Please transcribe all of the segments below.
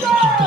Go!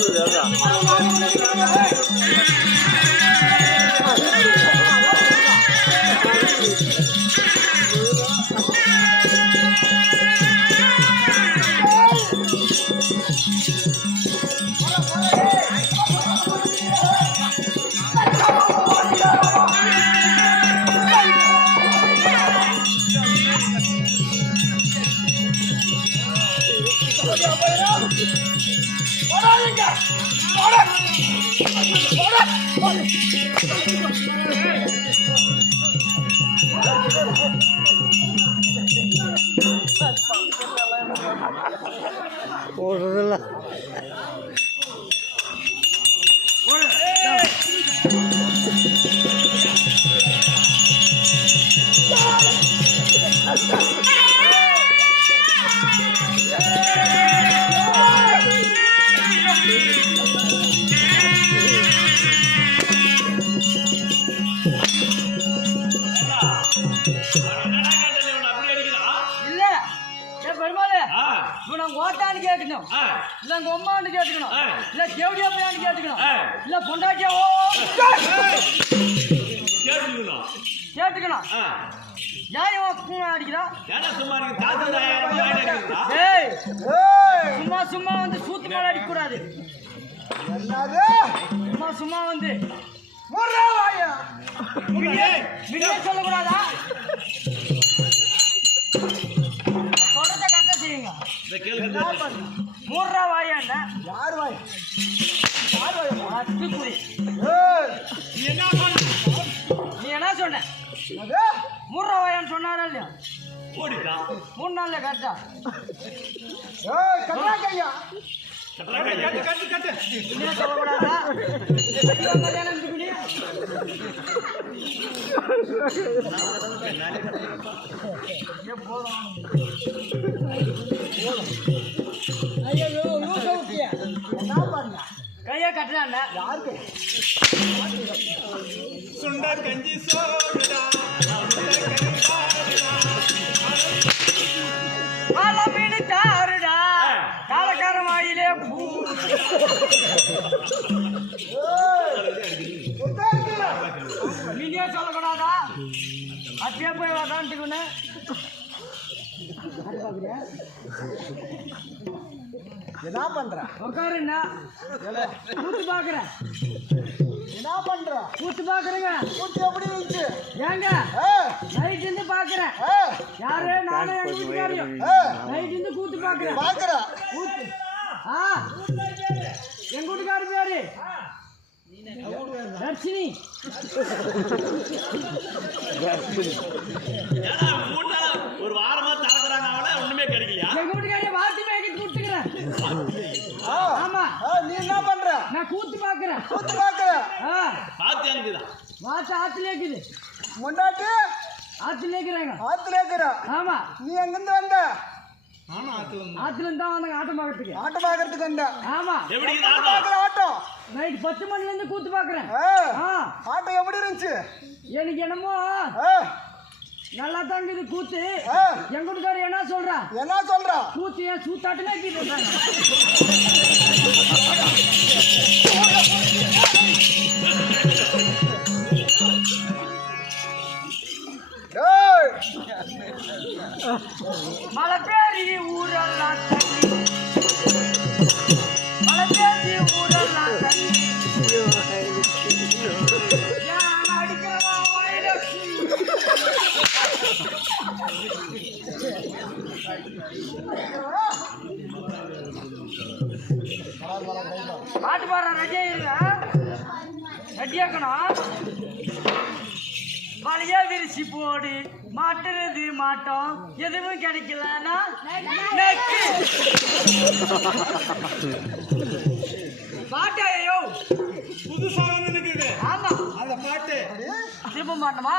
四十两件 போடுறதில்ல இல்ல இவன் நாங்க ஓட்டான்னு கேட்டுக்கணும். இல்ல உங்க அம்மான்னு கேட்டுக்கணும். இல்ல கேவடியா பையான்னு கேட்டுக்கணும். இல்ல பொண்டாட்டியா ஓ கேட்டுக்கணும். ஏன் இவன் பூனை அடிக்கிறான் ஏய். சும்மா சும்மா வந்து சூத்து மேல அடிக்க கூடாது. என்னது? சும்மா சும்மா வந்து. முறை வாயா. விடிய சொல்லக்கூடாதா? என்ன பண்ண மூர்ரா வாயா என்ன யார் வாய் அத்துக்குறி நீ என்ன சொன்ன என்னது வாயான்னு சொன்னாரா இல்லையா மூணு நாள்ல கரெக்டா கட்டா கையா கல்யாணம் போதும். கட்டுறான் யாருக்கு? மீன் தாருடா. காலக்கார வாயிலே பூ. சொல்லக்கூடாதா? அப்படியே போய் உக்காந்துக்கணும் என்ன பண்ற? உட்காருண்ணா கூத்து பாக்குறேன். என்ன பண்ற? கூத்து பாக்குறேங்க. கூட்டி எப்படி இருந்துச்சு? ஏங்க நைட் இருந்து பாக்குறேன். யாரு? நானும் எங்க வீட்டுக்காரியும் நைட் இருந்து கூத்து பாக்குறேன். பாக்குற? கூத்து. ஆ. எங்க வீட்டுக்காரி பேரு? தர்ஷினி. ஒரு வாரமா தரக்குறாங்க அவளை ஒண்ணுமே எங்க வீட்டுக்காரே வாத்தி மேய்க்க கொடுத்துக்கிறேன் ஆ. ஆமா ஆ, நீ என்ன பண்ற நான் கூத்து பாக்குறேன் கூத்து பாக்குற ஆ. பாத்து அனுக்குதான் வாத்து ஆத்துல இருக்குது. முன்னாடி ஆத்துல இருக்கிறாங்க. ஆத்துல இருக்கிற. ஆமா. நீ எங்கிருந்து வந்த? ஆத்துல இருந்தா வந்தாங்க ஆட்டம் பாக்கிறதுக்கு ஆட்டம் பாக்குறதுக்கு வந்த. ஆமா. எப்படி பாக்குற ஆட்டம்? நைட் பத்து மணில இருந்து கூத்து பாக்குறேன் ஆட்டம் எப்படி இருந்துச்சு? எனக்கு என்னமோ ஆ. நல்லா தாங்க இது கூத்து. எங்க வீட்டுக்காரர் என்ன சொல்றா? என்ன சொல்ற? கூத்து ஏன் ஏய், மழை பேரி ஊரெல்லாம் பாட்டு பாடுற ரெடியா இருங்க. ரெடியாக்கணும் வலைய விரிச்சு போடு. மாட்டுறது மாட்டோம். எதுவும் கிடைக்கலன்னா நெக்கு. பாட்டாயோ புதுசா வந்து நிக்குது. ஆமா. அந்த பாட்டு. திரும்ப மாட்டோமா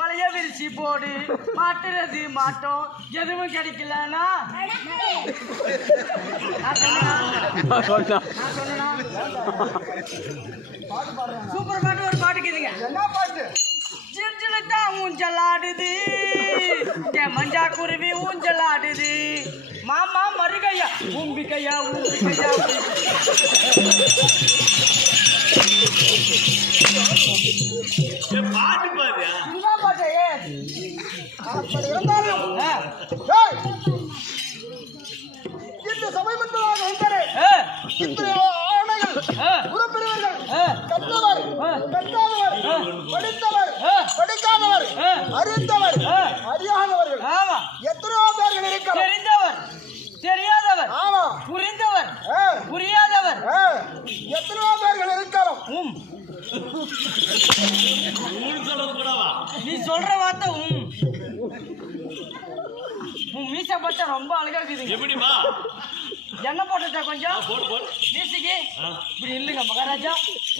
வலைய விரிச்சு போடு. மாட்டுறது மாட்டோம். எதுவும் கிடைக்கலன்னா? சூப்பர் பாட்டு ஒரு என்ன பாட்டு? ஜில்ஜிலுதான் ஊஞ்சல் ஆடுது என் மஞ்சா குருவி ஊஞ்சல் ஆடுது மாமா மருகையா உம்பிக்கையா உம்பிக்கையா பாட்டு பாட்டு அப்படி இருந்தாலும் இந்த சபை மன்றமாக வந்தாரே இத்தனை ஆணைகள் ஆ, கற்றவர் கற்றாதவர் படித்தவர் படிக்காதவர் அறிந்தவர் அறியாதவர் வார்த்தை உம் உன் மீசை பார்த்தா ரொம்ப அழகா இருக்குதுங்க எப்படிமா என்ன போட்டுட்டா கொஞ்சம்? போடு போடு. மீசைக்கு? இப்படி இல்லைங்க மகாராஜா.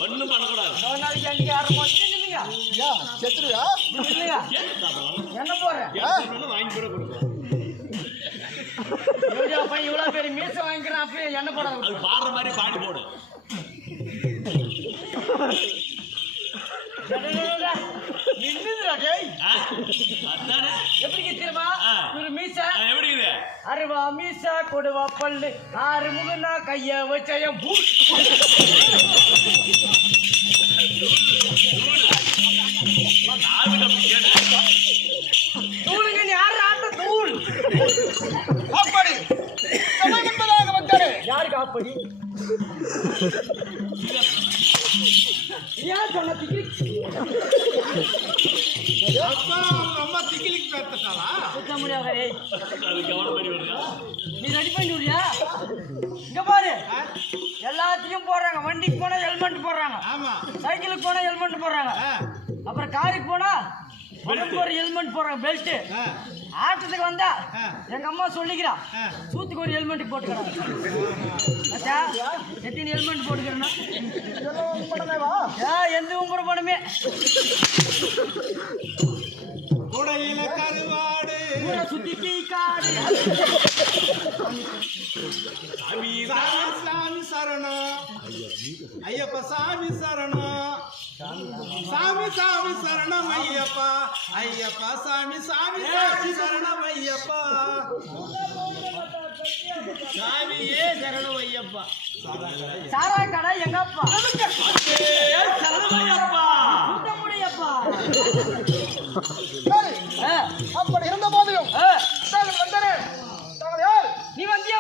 ஒண்ணும் பண்ணக்கூடாது. ஒரு நாளைக்கு அன்னைக்கு ஆறு மாசம் இல்லைங்க ஐயா செத்துருவியா இப்படி இல்லைங்க? என்ன சொல்லணும் வாங்கி கூட இவ்வளோ பேர் மீசை வாங்கிக்கிறான் அப்படியே என்ன போடாது. அது பாடுற மாதிரி பாடி போடு நின்றுதுடா டேய் ஆ, அதானே எப்படி தெரியுமா ஆ. ஒரு மீசை ஆ, எப்படி இருக்குது அருவா மீசா கொடுவா பல்லு. ஆறு முகனா கைய வச்சயம். பூ தூளுங்க யாரு ஆட்ட தூள்? அப்படி யாருக்கு அப்படி ஏன் சொன்ன திக்கிரி சுத்த முடியாது ஏய், அது கவனம் பண்ணி வருதா? நீ ரெடி பண்ணி விடுறியா? இங்க பாரு. எல்லாத்தையும் போடுறாங்க. வண்டிக்கு போனா ஹெல்மெட் போடுறாங்க. சைக்கிளுக்கு போனா ஹெல்மெட் போடுறாங்க. அப்புறம் காருக்கு போனா ஒரு ஹெல்மெட் போடுறாங்க. பெல்ட் ஆட்டத்துக்கு வந்தா எங்க அம்மா சொல்லிக்கிறா சூத்துக்கு ஒரு ஹெல்மெட் போட்டுக்கிறாங்க எத்தனை ஹெல்மெட் போட்டுக்கிறேன்னா? எந்த உம்புற படமே சுத்தி காடு சாமி சரணம் ஐயப்ப. சாமி சரணம் சாமி சாமி சரணம் ஐயப்பா. ஐயப்பா சாமி சாமி சாமி சரணம் ஐயப்பா. சாமியே சரணம் ஐயப்பா சாரா கடை எங்கப்பா சரணம்